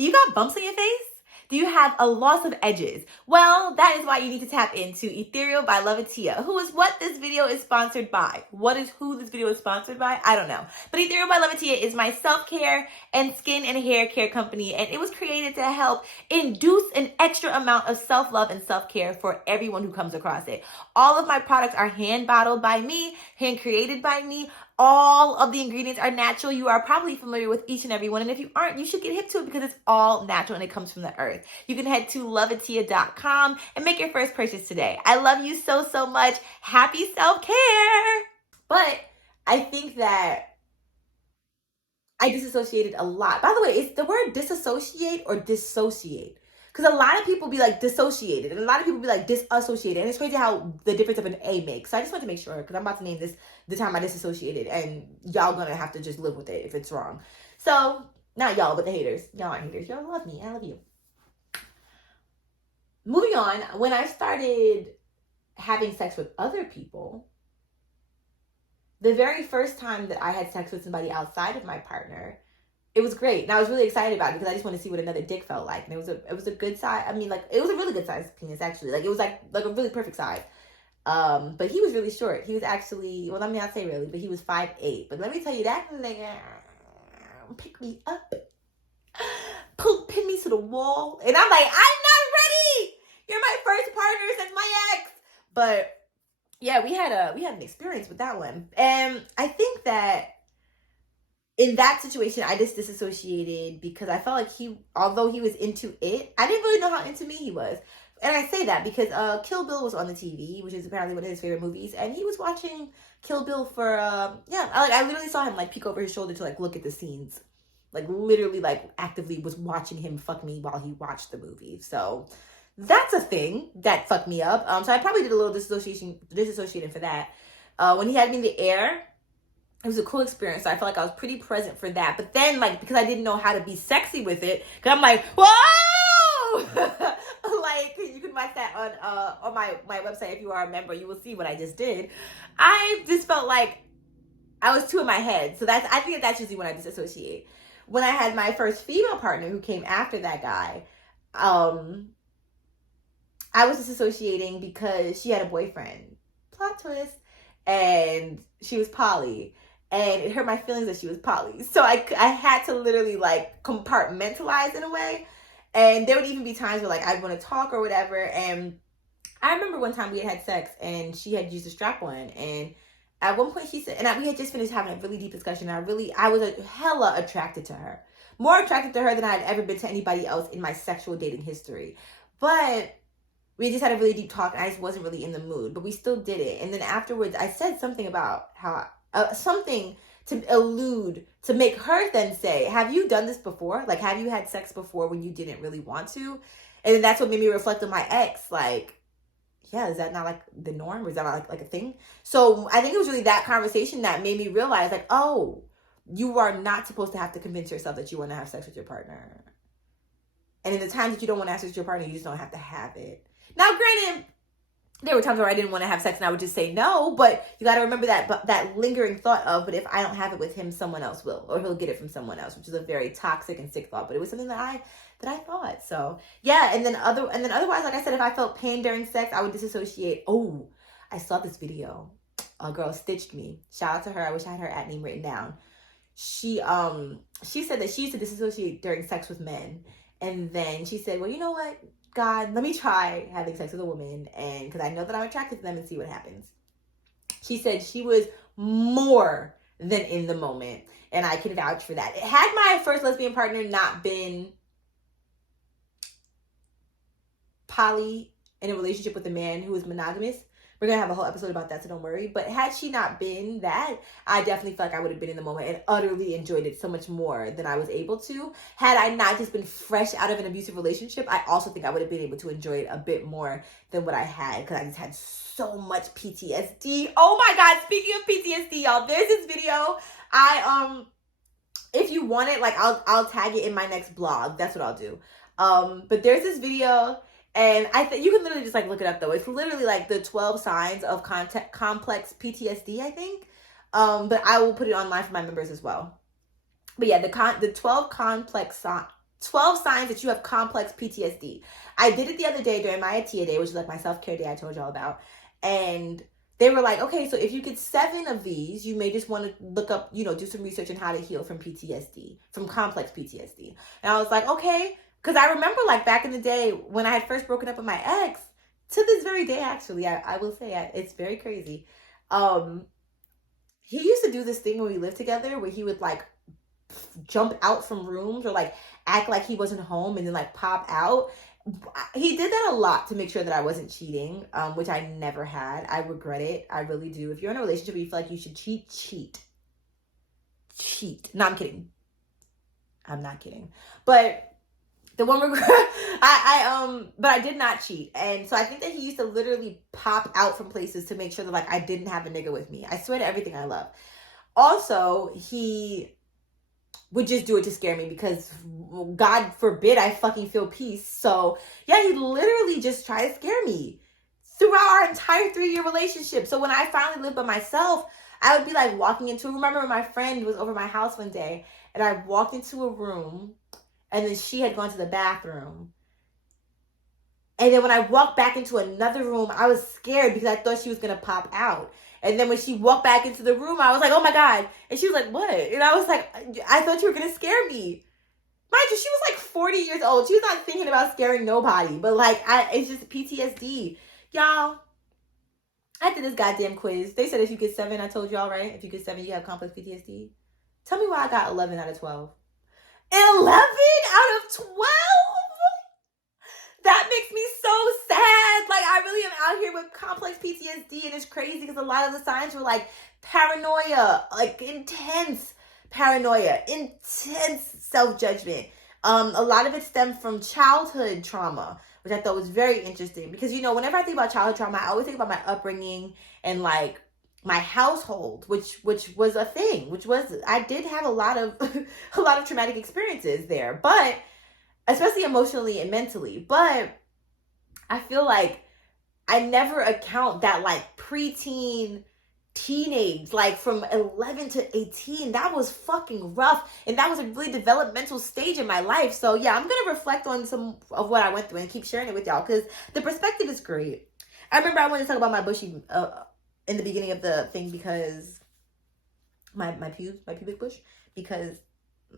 Do you got bumps on your face? Do you have a loss of edges? Well, that is why you need to tap into Ethereal by LOVEATIYA, who is what this video is sponsored by. Who this video is sponsored by? I don't know. But Ethereal by LOVEATIYA is my self-care and skin and hair care company, and it was created to help induce an extra amount of self-love and self-care for everyone who comes across it. All of my products are hand bottled by me, hand created by me. All of the ingredients are natural. You are probably familiar with each and every one. And if you aren't, you should get hip to it because it's all natural and it comes from the earth. You can head to loveatiya.com and make your first purchase today. I love you so, so much. Happy self-care. But I think that I disassociated a lot. By the way, is the word disassociate or dissociate? Because a lot of people be like dissociated and a lot of people be like disassociated. And it's crazy how the difference of an A makes. So I just want to make sure, because I'm about to name this The Time I Disassociated, and y'all gonna have to just live with it if it's wrong. So, not y'all, but the haters. Y'all aren't haters. Y'all love me. I love you. Moving on, when I started having sex with other people, the very first time that I had sex with somebody outside of my partner, it was great. And I was really excited about it because I just wanted to see what another dick felt like. And it was a good size. I mean, like, it was a really good size penis, actually. Like, it was like a really perfect size. But he was really short. He was actually, well, let me not say really, but he was 5'8". But let me tell you, that nigga pick me up, pin me to the wall. And I'm like, I'm not ready. You're my first partner since my ex. But yeah, we had an experience with that one. And I think that in that situation, I just disassociated because I felt like although he was into it, I didn't really know how into me he was. And I say that because Kill Bill was on the TV, which is apparently one of his favorite movies, and he was watching Kill Bill for I literally saw him like peek over his shoulder to like look at the scenes, like literally like actively was watching him fuck me while he watched the movie. So that's a thing that fucked me up. So I probably did a little disassociating for that. When he had me in the air, it was a cool experience. So I felt like I was pretty present for that. But then, like, because I didn't know how to be sexy with it, because I'm like, whoa! Like, you can watch that on my website. If you are a member, you will see what I just did. I just felt like I was too in my head. So I think that's usually when I disassociate. When I had my first female partner who came after that guy, I was disassociating because she had a boyfriend. Plot twist. And she was poly. And it hurt my feelings that she was poly. So I had to literally like compartmentalize in a way. And there would even be times where like I'd want to talk or whatever. And I remember one time we had sex and she had used a strap-on. And at one point she said, we had just finished having a really deep discussion. I was hella attracted to her. More attracted to her than I had ever been to anybody else in my sexual dating history. But we just had a really deep talk and I just wasn't really in the mood. But we still did it. And then afterwards I said something about how something to allude to make her then say, have you done this before? Like, have you had sex before when you didn't really want to? And then that's what made me reflect on my ex. Like, yeah, is that not like the norm? Or is that not like a thing? So I think it was really that conversation that made me realize like, oh, you are not supposed to have to convince yourself that you want to have sex with your partner. And in the times that you don't want to have sex with your partner, you just don't have to have it. Now, granted, there were times where I didn't want to have sex and I would just say no, but you got to remember that lingering thought of, but if I don't have it with him, someone else will, or he'll get it from someone else, which is a very toxic and sick thought, but it was something that I thought. So yeah. And then otherwise, like I said, if I felt pain during sex, I would disassociate. Oh, I saw this video. A girl stitched me. Shout out to her. I wish I had her name written down. She said that she used to disassociate during sex with men. And then she said, well, you know what? God, let me try having sex with a woman, and because I know that I'm attracted to them, and see what happens. She said she was more than in the moment, and I can vouch for that. Had my first lesbian partner not been poly in a relationship with a man who was monogamous, we're going to have a whole episode about that, so don't worry. But had she not been that, I definitely felt like I would have been in the moment and utterly enjoyed it so much more than I was able to. Had I not just been fresh out of an abusive relationship, I also think I would have been able to enjoy it a bit more than what I had, because I just had so much PTSD. Oh my God, speaking of PTSD, y'all, there's this video. If you want it, like I'll tag it in my next blog. That's what I'll do. But there's this video. And I think you can literally just like look it up though. It's literally like the 12 signs of complex PTSD, I think. But I will put it online for my members as well. But yeah, the 12 complex 12 signs that you have complex PTSD. I did it the other day during my Atiya day, which is like my self-care day I told y'all about. And they were like, okay, so if you get 7 of these, you may just want to look up, do some research on how to heal from PTSD, from complex PTSD. And I was like, okay. Because I remember like back in the day when I had first broken up with my ex, to this very day, actually, I will say it's very crazy. He used to do this thing when we lived together where he would like jump out from rooms or like act like he wasn't home and then like pop out. He did that a lot to make sure that I wasn't cheating, which I never had. I regret it. I really do. If you're in a relationship where you feel like you should cheat. No, I'm kidding. I'm not kidding. But the one regret, but I did not cheat. And so I think that he used to literally pop out from places to make sure that like I didn't have a nigga with me. I swear to everything I love. Also, he would just do it to scare me because God forbid I fucking feel peace. So yeah, he literally just tried to scare me throughout our entire 3-year relationship. So when I finally lived by myself, I would be like walking into a room. Remember my friend was over my house one day and I walked into a room and then she had gone to the bathroom. And then when I walked back into another room, I was scared because I thought she was going to pop out. And then when she walked back into the room, I was like, oh my God. And she was like, what? And I was like, I thought you were going to scare me. Mind you, she was like 40 years old. She was not thinking about scaring nobody. But like, it's just PTSD. Y'all, I did this goddamn quiz. They said if you get 7, I told y'all, right? If you get 7, you have complex PTSD. Tell me why I got 11 out of 12. 11 out of 12? That makes me so sad. Like, I really am out here with complex PTSD, and it's crazy because a lot of the signs were like paranoia, like intense paranoia, intense self-judgment. A lot of it stemmed from childhood trauma, which I thought was very interesting because, whenever I think about childhood trauma, I always think about my upbringing and like my household, which was a thing, I did have a lot of traumatic experiences there, but especially emotionally and mentally. But I feel like I never account that like preteen, teenage, like from 11 to 18, that was fucking rough. And that was a really developmental stage in my life. So yeah, I'm going to reflect on some of what I went through and keep sharing it with y'all because the perspective is great. I remember I wanted to talk about my bushy in the beginning of the thing because my pubic bush, because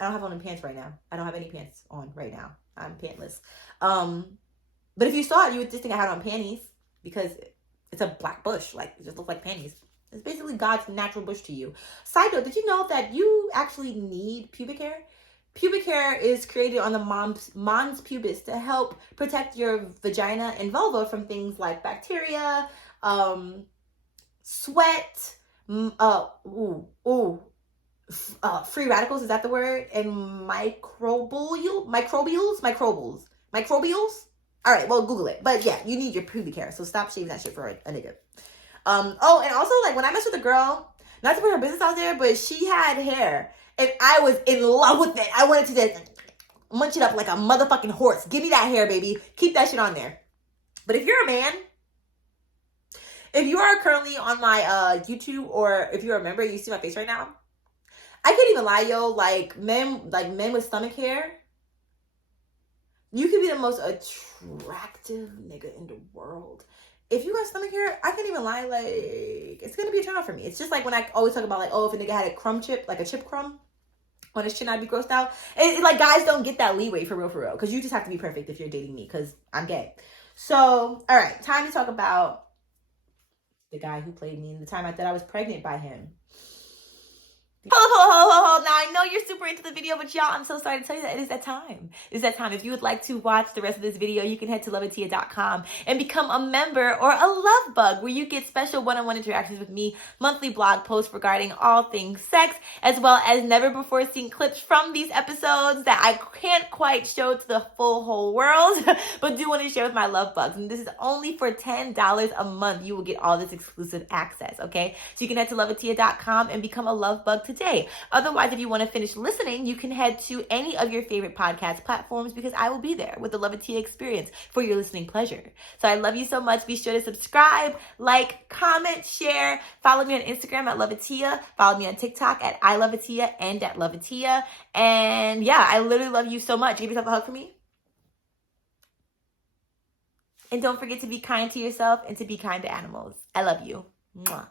I don't have on any pants right now. I don't have any pants on right now. I'm pantless. But if you saw it, you would just think I had on panties because it's a black bush. Like, it just looks like panties. It's basically God's natural bush to you. Side note, did you know that you actually need pubic hair? Pubic hair is created on the mons pubis to help protect your vagina and vulva from things like bacteria, sweat, free radicals, is that the word? And microbials. All right, well, Google it. But yeah, you need your pubic hair, so stop shaving that shit for a nigga. Oh, and also, like, when I messed with a girl, not to put her business out there, but she had hair, and I was in love with it. I wanted to just munch it up like a motherfucking horse. Give me that hair, baby. Keep that shit on there. But if you're a man, if you are currently on my YouTube, or if you're a member, you see my face right now, I can't even lie, yo. Like men with stomach hair, you can be the most attractive nigga in the world. If you got stomach hair, I can't even lie, like, it's gonna be a turn off for me. It's just like when I always talk about, like, oh, if a nigga had a crumb chip, like a chip crumb on his chin, I'd be grossed out. And like, guys don't get that leeway for real, because you just have to be perfect if you're dating me, because I'm gay. So, all right, time to talk about the guy who played me in the time I thought I was pregnant by him. Hold. Now, I know you're super into the video, but y'all, I'm so sorry to tell you that it is that time. It's that time. If you would like to watch the rest of this video, you can head to LOVEATIYA.com and become a member or a love bug, where you get special one-on-one interactions with me, monthly blog posts regarding all things sex, as well as never before seen clips from these episodes that I can't quite show to the whole world, but do want to share with my love bugs. And this is only for $10 a month. You will get all this exclusive access, okay? So you can head to LOVEATIYA.com and become a love bug today. today. Otherwise, if you want to finish listening, you can head to any of your favorite podcast platforms because I will be there with the LOVEATIYA experience for your listening pleasure. So I love you so much. Be sure to subscribe, like, comment, share. Follow me on Instagram at LOVEATIYA. Follow me on TikTok at iloveatiya and at LOVEATIYA. And yeah, I literally love you so much. Give yourself a hug for me. And don't forget to be kind to yourself and to be kind to animals. I love you. Mwah.